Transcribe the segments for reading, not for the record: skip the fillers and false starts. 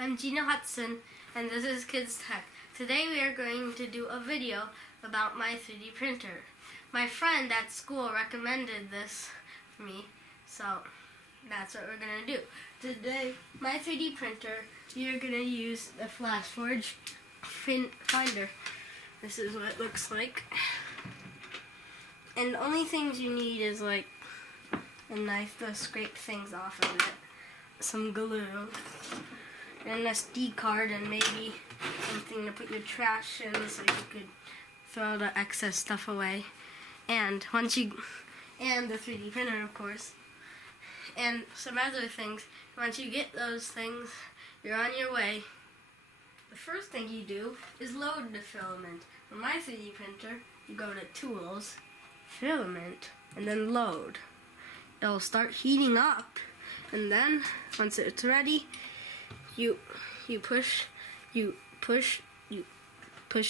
I'm Gina Hudson, and this is Kids Tech. Today we are going to do a video about my 3D printer. My friend at school recommended this for me, so that's what we're going to do. Today, my 3D printer, we are going to use the Flashforge Finder. This is what it looks like. And the only things you need is like a knife to scrape things off of it, some glue, an SD card, and maybe something to put your trash in so you could throw the excess stuff away. And the 3D printer, of course, and some other things. Once you get those things, you're on your way. The first thing you do is load the filament. For my 3D printer, you go to Tools, Filament, and then Load. It'll start heating up, and then once it's ready, you push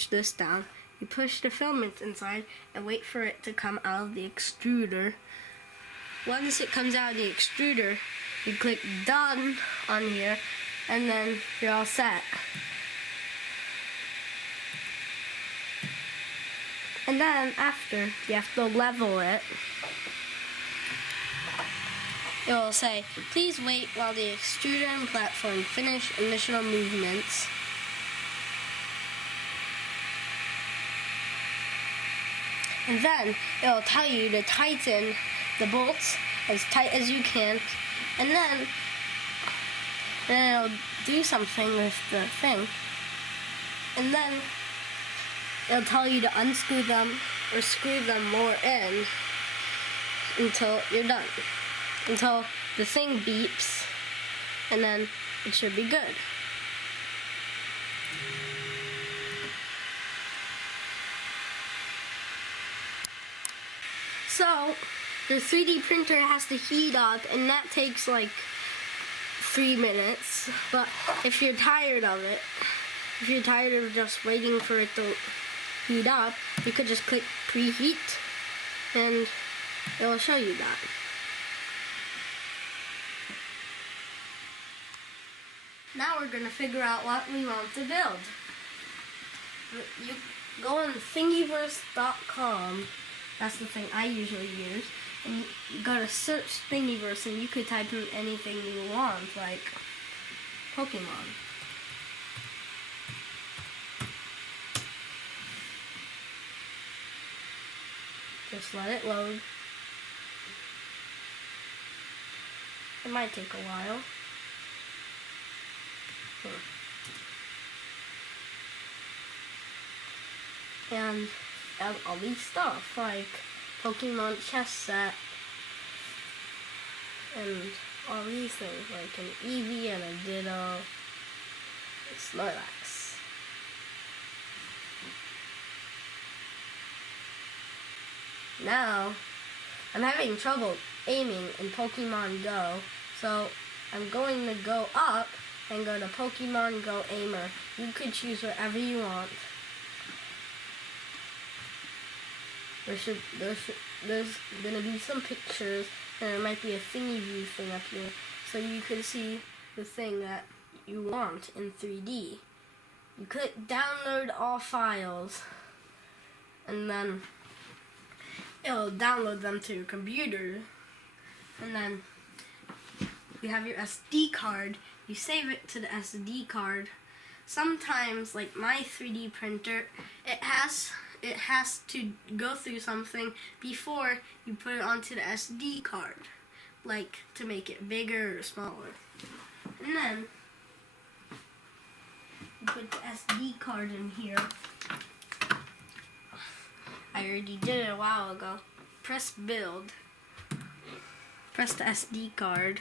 this down. You push the filament inside and wait for it to come out of the extruder. Once it comes out of the extruder, you click Done on here, and then you're all set. And then after, you have to level it. It will say, please wait while the extruder and platform finish initial movements. And then it will tell you to tighten the bolts as tight as you can. And then it'll do something with the thing. And then it'll tell you to unscrew them or screw them more in until you're done. Until the thing beeps, and then it should be good. So, the 3D printer has to heat up, and that takes like 3 minutes. But if you're tired of it, if you're tired of just waiting for it to heat up, you could just click preheat, and it will show you that. Now we're going to figure out what we want to build. You go on thingiverse.com. That's the thing I usually use. And you go to search Thingiverse, and you could type in anything you want, like Pokemon. Just let it load. It might take a while. And all these stuff like Pokemon chess set and all these things like an Eevee and a Ditto, and Snorlax. Now I'm having trouble aiming in Pokemon Go, so I'm going to go up and go to Pokemon Go Aimer. You could choose whatever you want. There's gonna be some pictures, and there might be a thingy view thing up here, so you can see the thing that you want in 3D. You click download all files, and then it'll download them to your computer, and then you have your SD card. You save it to the SD card. Sometimes, like my 3D printer, it has to go through something before you put it onto the SD card, like to make it bigger or smaller. And then you put the SD card in here. I already did it a while ago. Press build. Press the SD card.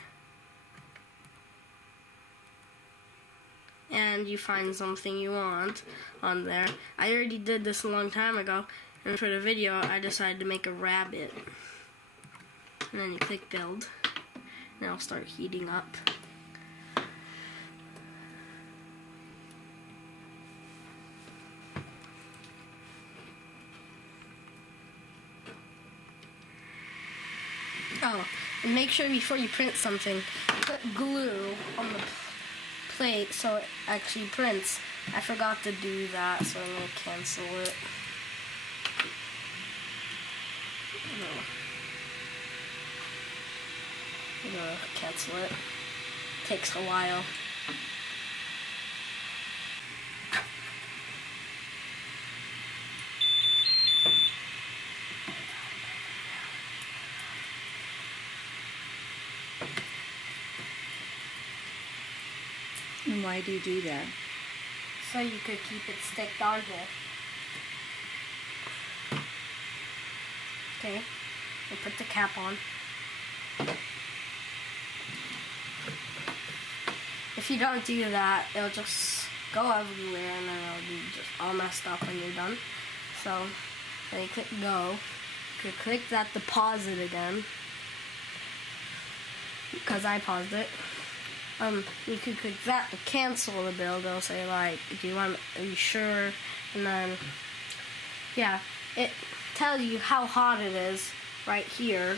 And you find something you want on there. I already did this a long time ago, and for the video I decided to make a rabbit. And then you click build, and it'll start heating up. Oh, and make sure before you print something, put glue on the plate so it actually prints. I forgot to do that, so I'm going to cancel it. I'm going to cancel it. Takes a while. And why do you do that? So you could keep it sticked on here. Okay, we'll put the cap on. If you don't do that, it'll just go everywhere and then it'll be just all messed up when you're done. So, then you click go. You could click that to pause it again, because I paused it. You could click that to cancel the build. It'll say like, are you sure? And then, yeah, it tells you how hot it is right here.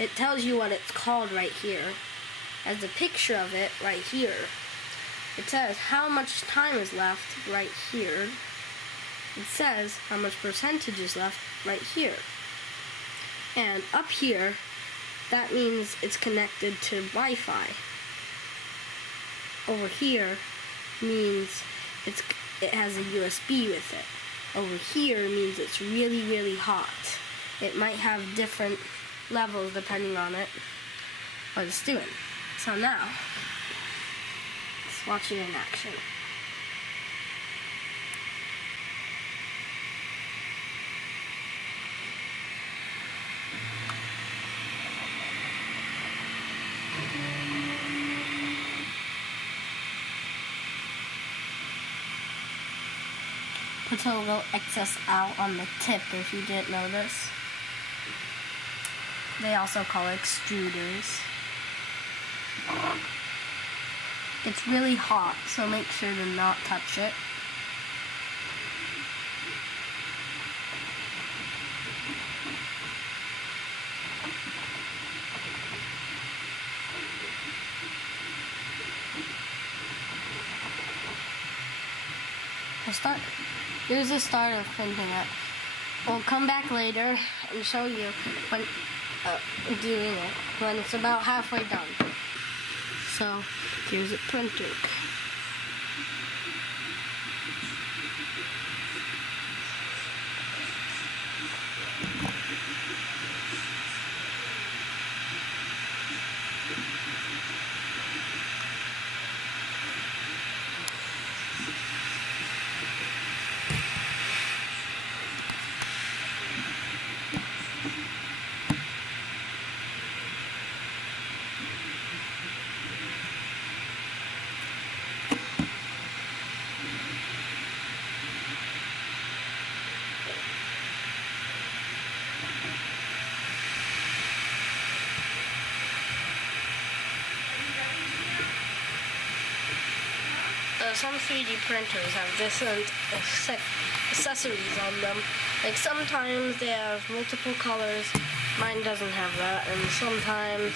It tells you what it's called right here. As a picture of it right here. It says how much time is left right here. It says how much percentage is left right here. And up here, that means it's connected to Wi-Fi. Over here means it has a USB with it. Over here means it's really, really hot. It might have different levels depending on what it's doing. So now, let's watch it in action. Puts a little excess out on the tip if you didn't notice. They also call it extruders. It's really hot, so make sure to not touch it. Here's the start of printing it. We'll come back later and show you when doing it, when it's about halfway done. So, here's it printing. Some 3D printers have different accessories on them. Like sometimes they have multiple colors. Mine doesn't have that, and sometimes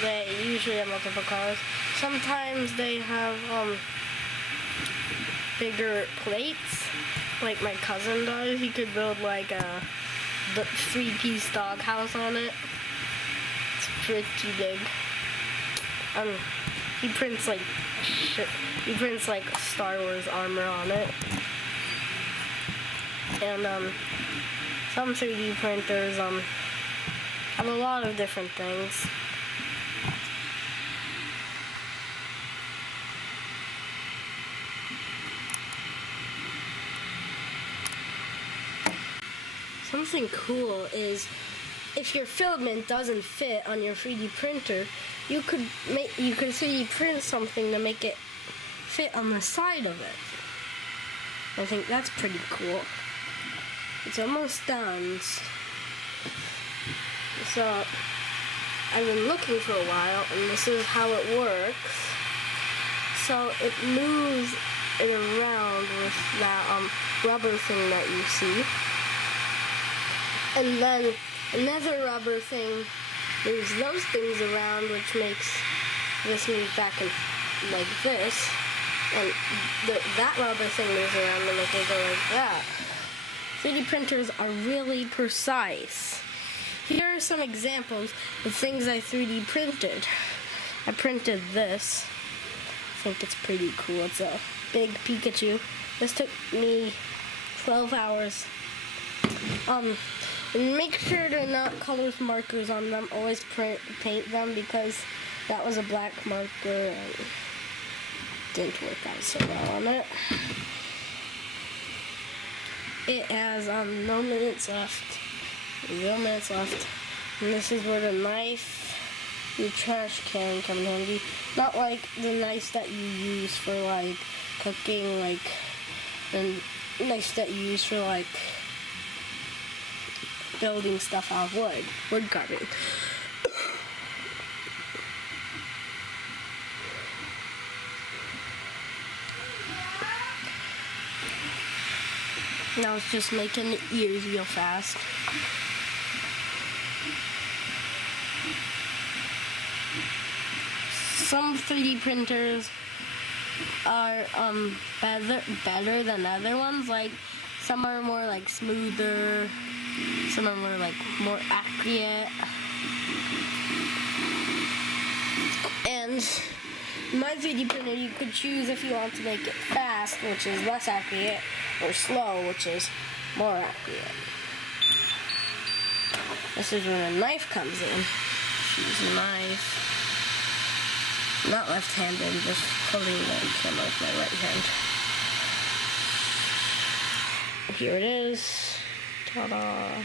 they usually have multiple colors. Sometimes they have bigger plates, like my cousin does. He could build like a 3-piece doghouse on it. It's pretty big. He prints like shit. He prints like Star Wars armor on it. And some 3D printers have a lot of different things. Something cool is if your filament doesn't fit on your 3D printer, you could 3D print something to make it fit on the side of it. I think that's pretty cool. It's almost done. So I've been looking for a while, and this is how it works. So it moves it around with that rubber thing that you see. And then another rubber thing moves those things around, which makes this move back and like this, and that rubber thing moves around and it can go like that. 3D printers are really precise. Here are some examples of things I 3D printed. I printed this. I think it's pretty cool. It's a big Pikachu. This took me 12 hours. And make sure to not color with markers on them. Always paint them, because that was a black marker and didn't work out so well on it. It has no minutes left. 0 minutes left. And this is where the knife, your trash can come in handy. Not like the knives that you use for like cooking, like the knives that you use for like building stuff out of wood carving. Now it's just making the ears real fast. Some 3D printers are better than other ones. Like some are more like smoother, some are more like more accurate. And my 3D printer, you could choose if you want to make it fast, which is less accurate, or slow, which is more accurate. This is where the knife comes in. Use a knife. Not left-handed, just holding the camera with my right hand. Here it is. Ta-da!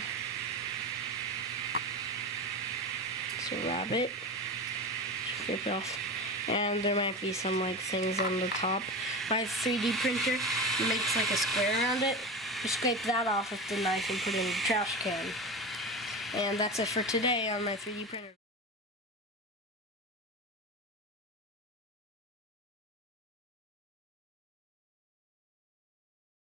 It's a rabbit. Flip it off. And there might be some like things on the top. My 3D printer makes like a square around it. You scrape that off with the knife and put it in the trash can. And that's it for today on my 3D printer.